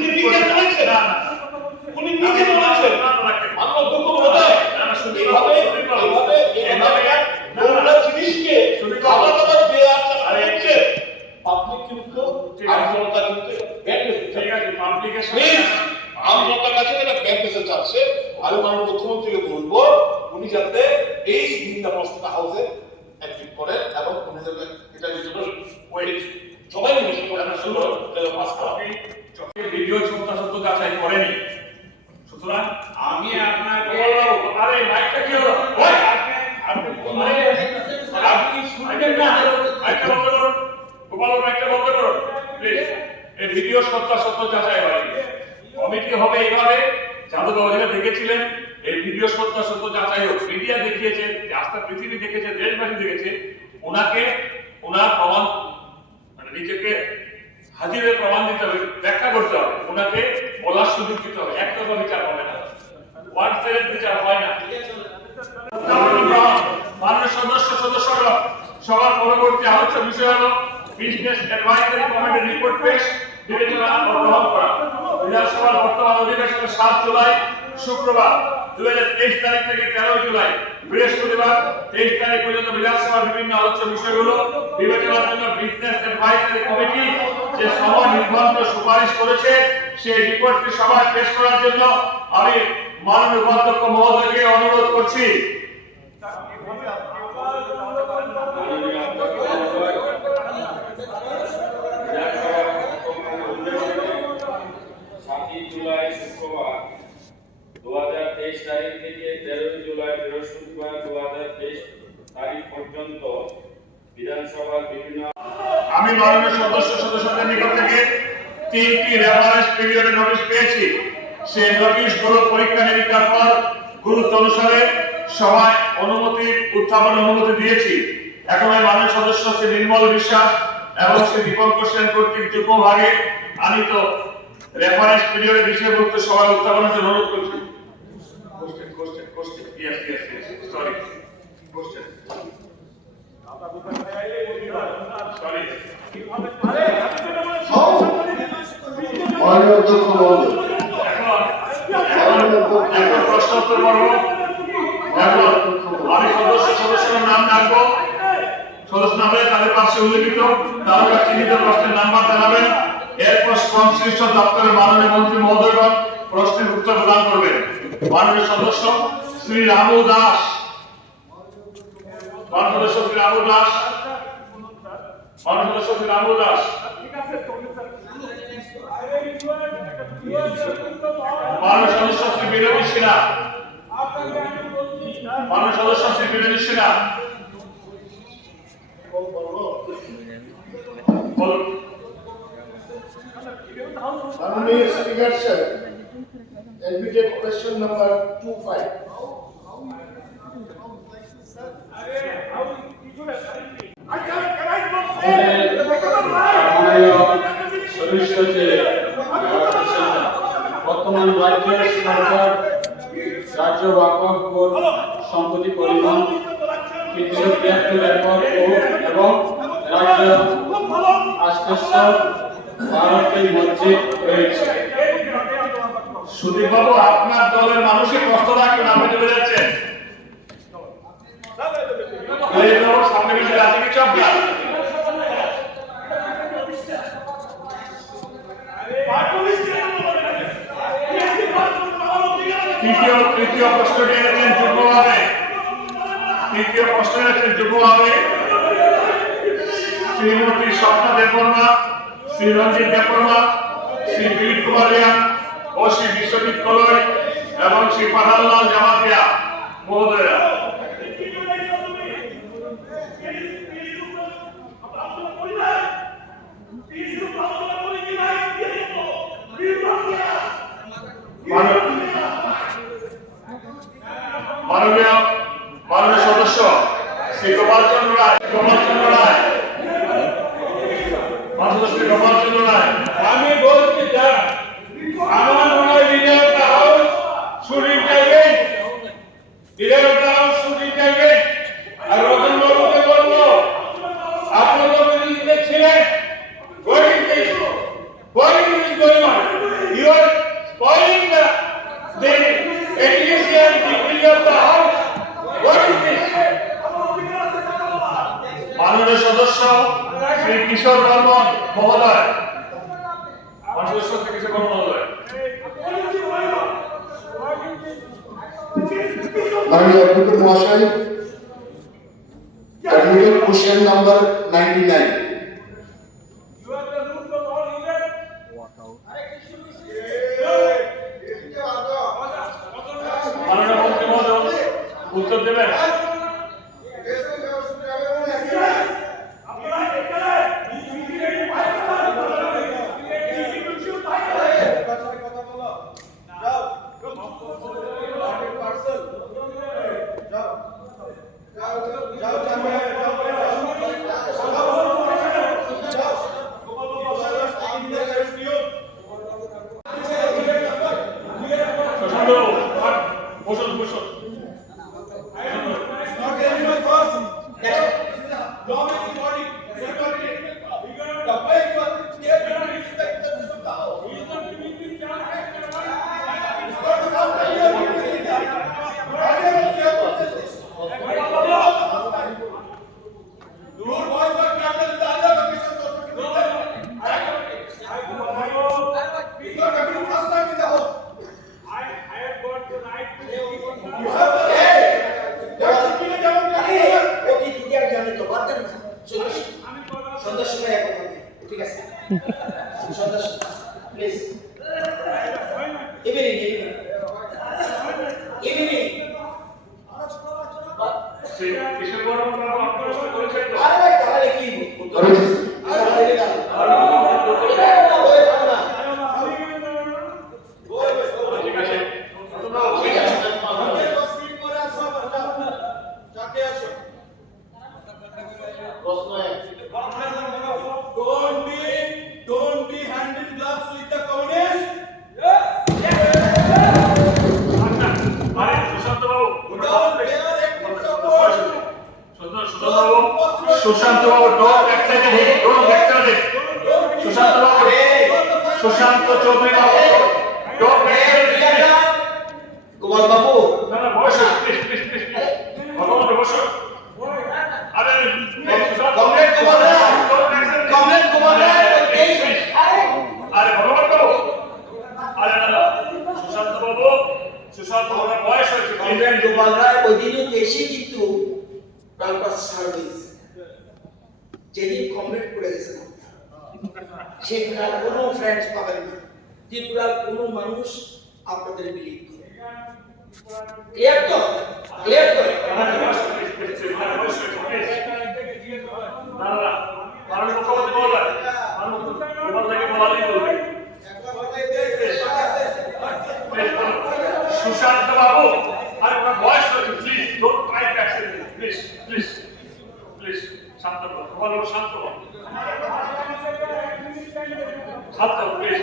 নিজে নিজে বলেছেন উনি নিজে বলেছেন আমরা দুঃখ বোধ এইভাবে নোংরা জিনিসকে খাবার দাবার দেওয়ার হচ্ছে পাবলিক কিন্তু আমজনতা কিন্তু ব্যাড মেসেজ। ঠিক আছে, পাবলিকের আমজনতার কাছে একটা ব্যাড মেসেজ আছে। আমি মাননীয় মুখ্যমন্ত্রীকে বলবো উনি যাতে এই তিনটা প্রস্তাব হাউসে অ্যাক্টিভ করেন এবং উনি যাতে এটা জন্য ওয়েট সবাই মিলে শুরু পাস করা ভিডিও সত্য যাচাই করেনি। সুতরাং আমি আপনার বললাম আরে মাইকটা কি হলো ওই আপনি শুনবেন না, মাইকটা বন্ধ করুন, গোপাল মাইকটা বন্ধ করুন প্লিজ। এই ভিডিও সত্য যাচাই হয়নি। কমিটি হবে এইভাবে জাদুঘরে দেখেছিলেন এই ভিডিও সত্য যাচাই হোক। মিডিয়া দেখিয়েছে, আস্থা পৃথিবী দেখেছে, দেশবাসী দেখেছে, ওনাকে ওনার প্রমাণ মানে নিজেকে হাজিরের প্রমাণ দিতে হবে, ব্যাখ্যা করতে হবে, ওনাকে বলার সুযোগ দিতে হবে। একতরফা বিচার হবে না, ওয়ান সাইডেড বিচার হয় না। মাননীয় সদস্যরা সবার পরবর্তী আলোচ্য বিষয় হলো বিজনেস অ্যাডভাইজারি কমিটির রিপোর্ট পেশ বিবেচনা ও গ্রহণ করা। বিধানসভার বর্তমান অধিবেশনে 7 জুলাই শুক্রবার 2023 তারিখ থেকে 13 জুলাই বৃহস্পতিবার 23 তারিখ পর্যন্ত বিধানসভার বিভিন্ন আলোচ্য বিষয়গুলো বিবেচনার জন্য বিজনেস অ্যাডভাইজারি কমিটি যে সময় নির্ধারিত সুপারিশ করেছে সেই রিপোর্টটি সভায় পেশ করার জন্য আমি মাননীয় উপাধ্যক্ষ মহোদয়কে অনুরোধ করছি। জুলাই শুক্রবার 2023 তারিখ থেকে 13 জুলাই বৃহস্পতিবার 2023 তারিখ পর্যন্ত বিধানসভার বিভিন্ন আমি মাননীয় সদস্যদের নিকট থেকে 3টি রেফারেন্স পিরিয়ডের নোটিশ পেয়েছি। সেই নোটিশগুলো পরীক্ষা নিরীক্ষার পর গুরুত্ব অনুসারে সভায় উত্থাপনের অনুমতি দিয়েছি। এখন আমি মাননীয় সদস্য শ্রী নির্মল বিশ্বাস এবং শ্রী দীপঙ্কর সেন কর্তৃক যুগ্মভাগে আনিত রেফারেন্স পিরিয়ডের বিষয়বস্তু সভায় উত্থাপনের জন্য অনুরোধ করছি। প্রশ্নোত্তর পর্ব। এখন আমি সদস্যের নাম ডাকবো, সদস্য নামে তাদের পাশে উল্লেখিত তারকা চিহ্নিত প্রশ্নের নাম্বার জানাবেন। এরপর সংশ্লিষ্ট দপ্তরের মাননীয় মন্ত্রী মহোদয়গণ প্রশ্নের উত্তর প্রদান করবেন। মাননীয় সদস্য শ্রী রামু দাস, মাননীয় সদস্য শ্রী রামু দাস, মাননীয় সদস্য শ্রী রামু দাস, মাননীয় সদস্য শ্রী বিনোদী সিনহা, মাননীয় সদস্য শ্রী বিনোদী সিনহা বলুন। Honorable Speaker sir, admitted question number 25. বর্তমান রাজ্য সরকার রাজ্য ওয়াকফ বোর্ড সম্পত্তি পরিমাণ 373 একর এবং রাজ্য আষ্টেশ্বর ভারতের মসজিদ রয়েছে। সুদীপ বাবু, আপনার দলের মানুষের কষ্ট রাখবেন, আপনি চলে যাচ্ছেন। সামনে বিষয় আছে কিছু আপনার? তৃতীয় প্রশ্নটি এনেছেন যুগ্মভাবে, তৃতীয় প্রশ্ন এনেছেন যুগ্মভাবে শ্রীমতী স্বপ্না দেববর্মা, শ্রী রঞ্জিত দেববর্মা, শ্রী দিলীপ কুমার রিয়া ও শ্রী বিশ্বজিৎ কলই এবং শ্রী পাঠানলাল জামাতিয়া মহোদয়া। মাননীয় সদস্য শ্রী গোপাল চন্দ্র রায়, আমি বলছি যা আমার মনে হয় leader of the house shooting টাইমে আর রতন বাবুকে বলবো আপনারা বিরোধীতে ছিলেন সংসদের সদস্য শ্রী কিশোর বর্মন মহোদয়। সংসদ সদস্য কিশোর বর্মন মহোদয়। মাননীয় অধ্যক্ষ মহাশয়, অ্যাডমিটেড কোশ্চেন নাম্বার 99। মাননীয় মন্ত্রী মহোদয় উত্তর দেবেন। বসুন বসুন। কিশোর বর্মন প্রশ্ন করেছেন তো? ঠিক আছে। Don't be hand in gloves with the communists. আরে সুশান্ত বাবু, Without their active support. Sushant Babu, don't accept it. Don't accept it. Sushant Babu, Sushant Chowdhury Babu, don't accept it. Gopal babu, না না বসো, প্লিজ প্লিজ প্লিজ। ভগবান বসো। আরে কমরেড গোপাল রায়, কমরেড গোপাল রায়, আরে ভগবান বাবু, আরে না না সুশান্ত বাবু, সুশান্ত বাবু বয়স হয়েছে। কমরেড গোপাল রায় ওইদিনও দেশে কিন্তু পারপাস সার্ভিস যেদিন কমরেড করে গেছেন সেখানে কোনো ফ্রেন্ডস পাবেন না, ত্রিপুরার কোনো মানুষ আপনাদের বিলিভ করে। ক্লিয়ার তো? ক্লিয়ার তো? সুশান্ত বাবু, আর আপনার বয়স হয়েছে, please don't try to accept it, please please please. শান্ত বাবু, তোমার শান্ত বাবু, শান্ত প্লিজ।